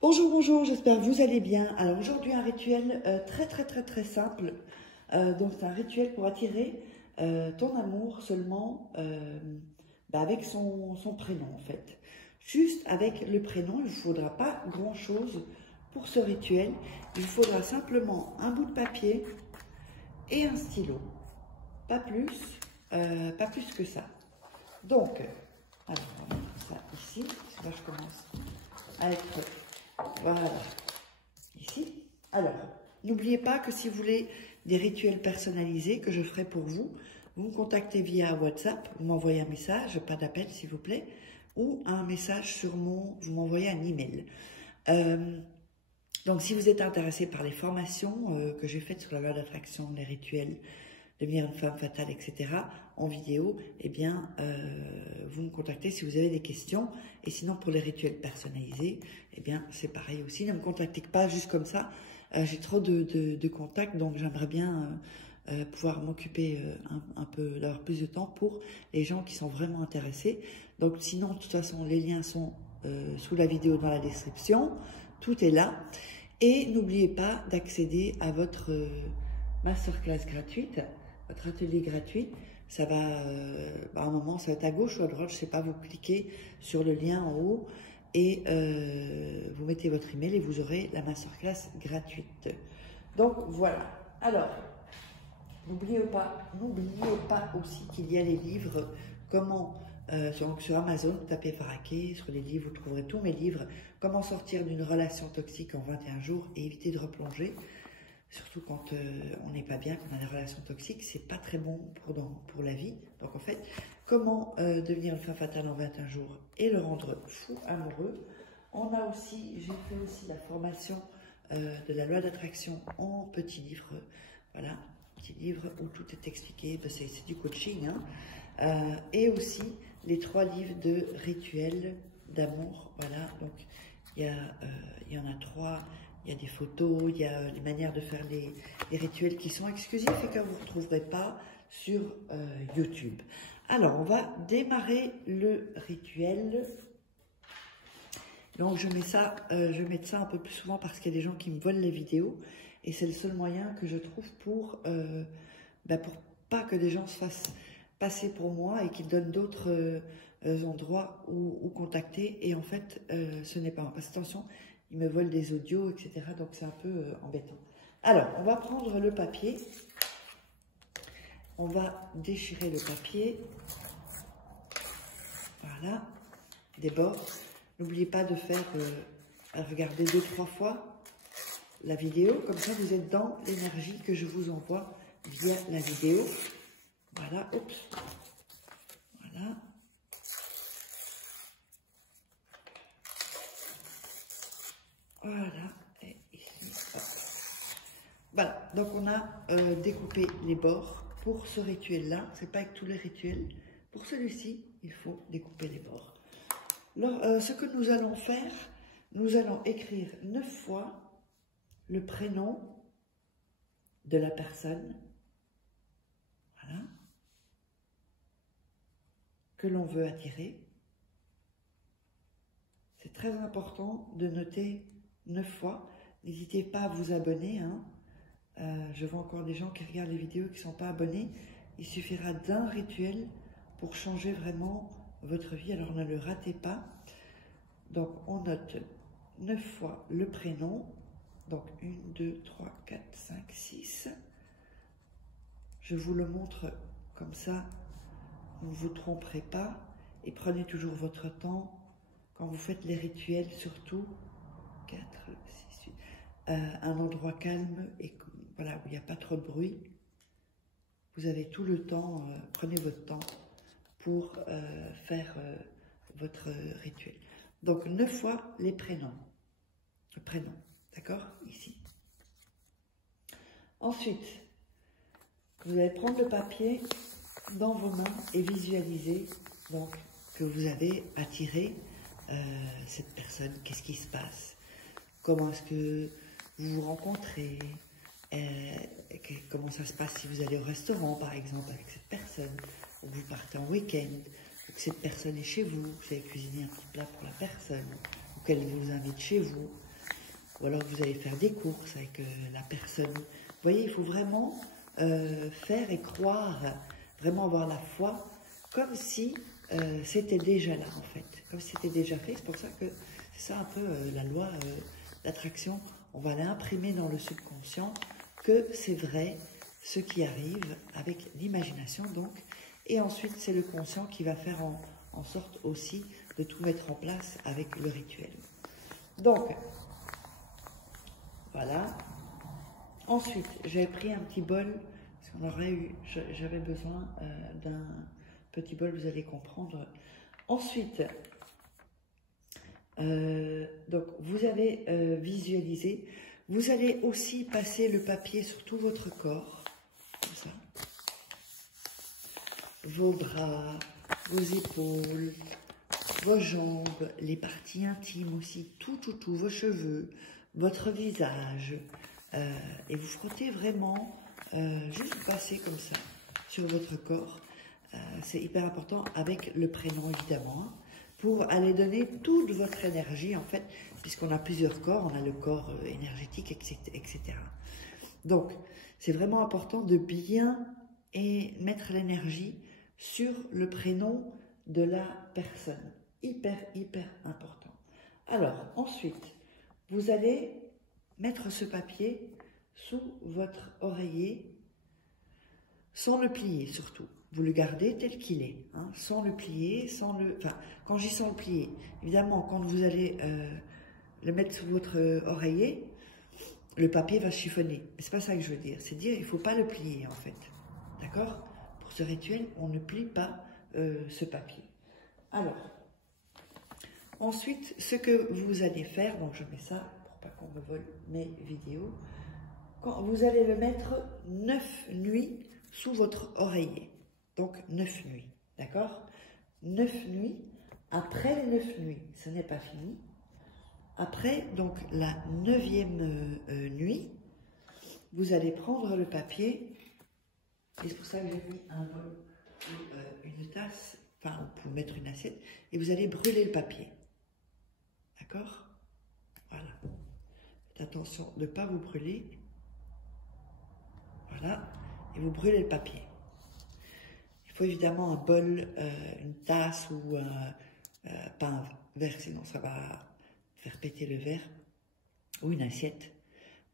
Bonjour, bonjour, j'espère que vous allez bien. Alors aujourd'hui un rituel très simple. Donc c'est un rituel pour attirer ton amour seulement avec son prénom en fait. Juste avec le prénom, il ne vous faudra pas grand chose pour ce rituel. Il vous faudra simplement un bout de papier et un stylo. Pas plus que ça. Donc, alors on va mettre ça ici. Là je commence à être... Voilà, ici. Alors, n'oubliez pas que si vous voulez des rituels personnalisés que je ferai pour vous, vous me contactez via WhatsApp, vous m'envoyez un message, pas d'appel s'il vous plaît, ou un message sur vous m'envoyez un email. Donc, si vous êtes intéressé par les formations que j'ai faites sur la loi d'attraction, les rituels, devenir une femme fatale, etc., en vidéo, eh bien, vous me contactez si vous avez des questions. Et sinon, pour les rituels personnalisés, eh bien, c'est pareil aussi. Ne me contactez pas juste comme ça. J'ai trop de contacts, donc j'aimerais bien pouvoir m'occuper un peu, d'avoir plus de temps pour les gens qui sont vraiment intéressés. Donc, sinon, de toute façon, les liens sont sous la vidéo dans la description. Tout est là. Et n'oubliez pas d'accéder à votre masterclass gratuite, votre atelier gratuit. Ça va, à un moment, ça va être à gauche ou à droite, je ne sais pas, vous cliquez sur le lien en haut et vous mettez votre email et vous aurez la masterclass gratuite. Donc voilà. Alors, n'oubliez pas aussi qu'il y a les livres, comment, sur Amazon, tapez Faraké, sur les livres, vous trouverez tous mes livres, comment sortir d'une relation toxique en 21 jours et éviter de replonger. Surtout quand on n'est pas bien, qu'on a des relations toxiques, c'est pas très bon pour la vie. Donc en fait, comment devenir une femme fatale en 21 jours et le rendre fou amoureux. On a aussi, j'ai fait aussi la formation de la loi d'attraction en petit livre. Voilà, petit livre où tout est expliqué, c'est du coaching. Hein. Et aussi les 3 livres de rituels d'amour. Voilà, donc il y en a 3. Il y a des photos, il y a les manières de faire les rituels qui sont exclusifs et que vous ne retrouverez pas sur YouTube. Alors, on va démarrer le rituel. Donc, je mets ça un peu plus souvent parce qu'il y a des gens qui me volent les vidéos. Et c'est le seul moyen que je trouve pour pas que des gens se fassent passer pour moi et qu'ils donnent d'autres endroits où contacter. Et en fait, ce n'est pas moi. Parce que attention, ils me volent des audios, etc. Donc, c'est un peu embêtant. Alors, on va prendre le papier. On va déchirer le papier. Voilà. Des bords. N'oubliez pas de faire, regarder 2-3 fois la vidéo. Comme ça, vous êtes dans l'énergie que je vous envoie via la vidéo. Voilà. Oups. Voilà. Voilà, et ici, hop. Voilà, donc on a découpé les bords pour ce rituel-là. C'est pas avec tous les rituels. Pour celui-ci, il faut découper les bords. Alors, ce que nous allons faire, nous allons écrire 9 fois le prénom de la personne, voilà, que l'on veut attirer. C'est très important de noter 9 fois. N'hésitez pas à vous abonner. Hein. Je vois encore des gens qui regardent les vidéos qui ne sont pas abonnés. Il suffira d'un rituel pour changer vraiment votre vie. Alors ne le ratez pas. Donc on note 9 fois le prénom. Donc 1, 2, 3, 4, 5, 6. Je vous le montre comme ça. Vous ne vous tromperez pas. Et prenez toujours votre temps. Quand vous faites les rituels, surtout 4, 6, 8, un endroit calme et voilà, où il n'y a pas trop de bruit. Vous avez tout le temps, prenez votre temps pour faire votre rituel. Donc 9 fois les prénoms. Le prénom, d'accord? Ici. Ensuite, vous allez prendre le papier dans vos mains et visualiser donc que vous avez attiré cette personne. Qu'est-ce qui se passe? Comment est-ce que vous vous rencontrez? Comment ça se passe si vous allez au restaurant, par exemple, avec cette personne, ou vous partez en week-end, ou que cette personne est chez vous, vous avez cuisiné un petit plat pour la personne, ou qu'elle vous invite chez vous. ou alors vous allez faire des courses avec la personne. Vous voyez, il faut vraiment faire et croire, vraiment avoir la foi, comme si c'était déjà là en fait, comme si c'était déjà fait. C'est pour ça que c'est ça un peu la loi d'attraction. On va l'imprimer dans le subconscient que c'est vrai ce qui arrive avec l'imagination donc. Et ensuite, c'est le conscient qui va faire en sorte aussi de tout mettre en place avec le rituel. Donc, voilà. Ensuite, j'ai pris un petit bol, parce qu'on aurait eu, j'avais besoin d'un petit bol, vous allez comprendre. Ensuite, donc vous avez visualisé, vous allez aussi passer le papier sur tout votre corps, comme ça. Vos bras, vos épaules, vos jambes, les parties intimes aussi, tout, vos cheveux, votre visage, et vous frottez vraiment, juste vous passez comme ça sur votre corps, c'est hyper important avec le prénom évidemment, hein, pour aller donner toute votre énergie en fait, puisqu'on a plusieurs corps, on a le corps énergétique, etc. Donc, c'est vraiment important de bien mettre l'énergie sur le prénom de la personne. Hyper important. Alors, ensuite, vous allez mettre ce papier sous votre oreiller, sans le plier surtout. Vous le gardez tel qu'il est, hein, sans le plier, enfin, quand j'y sans le plier, évidemment, quand vous allez le mettre sous votre oreiller, le papier va chiffonner. Mais c'est pas ça que je veux dire. C'est dire, il ne faut pas le plier, en fait. D'accord? Pour ce rituel, on ne plie pas ce papier. Alors, ensuite, ce que vous allez faire, donc je mets ça pour pas qu'on me vole mes vidéos, quand vous allez le mettre 9 nuits sous votre oreiller. Donc 9 nuits, d'accord? 9 nuits, après les 9 nuits, ce n'est pas fini. Après, donc la 9e nuit, vous allez prendre le papier, et c'est pour ça que j'ai mis un bol ou une tasse, enfin, vous pouvez mettre une assiette, et vous allez brûler le papier. D'accord? Voilà. Faites attention de ne pas vous brûler. Voilà. Et vous brûlez le papier. Il faut évidemment un bol, une tasse ou pas un verre, sinon ça va faire péter le verre, ou une assiette.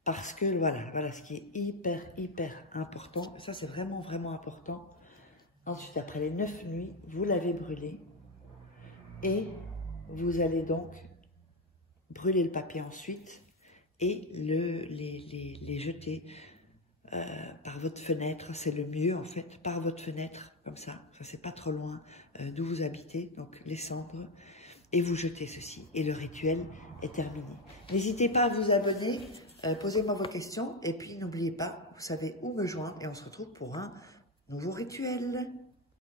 Parce que voilà ce qui est hyper important. Ça, c'est vraiment important. Ensuite, après les 9 nuits, vous l'avez brûlé. Et vous allez donc brûler le papier ensuite et les jeter par votre fenêtre. C'est le mieux, en fait, par votre fenêtre, comme ça. Ça, c'est pas trop loin d'où vous habitez. Donc, les cendres. Et vous jetez ceci. Et le rituel est terminé. N'hésitez pas à vous abonner. Posez-moi vos questions. Et puis, n'oubliez pas, vous savez où me joindre. Et on se retrouve pour un nouveau rituel.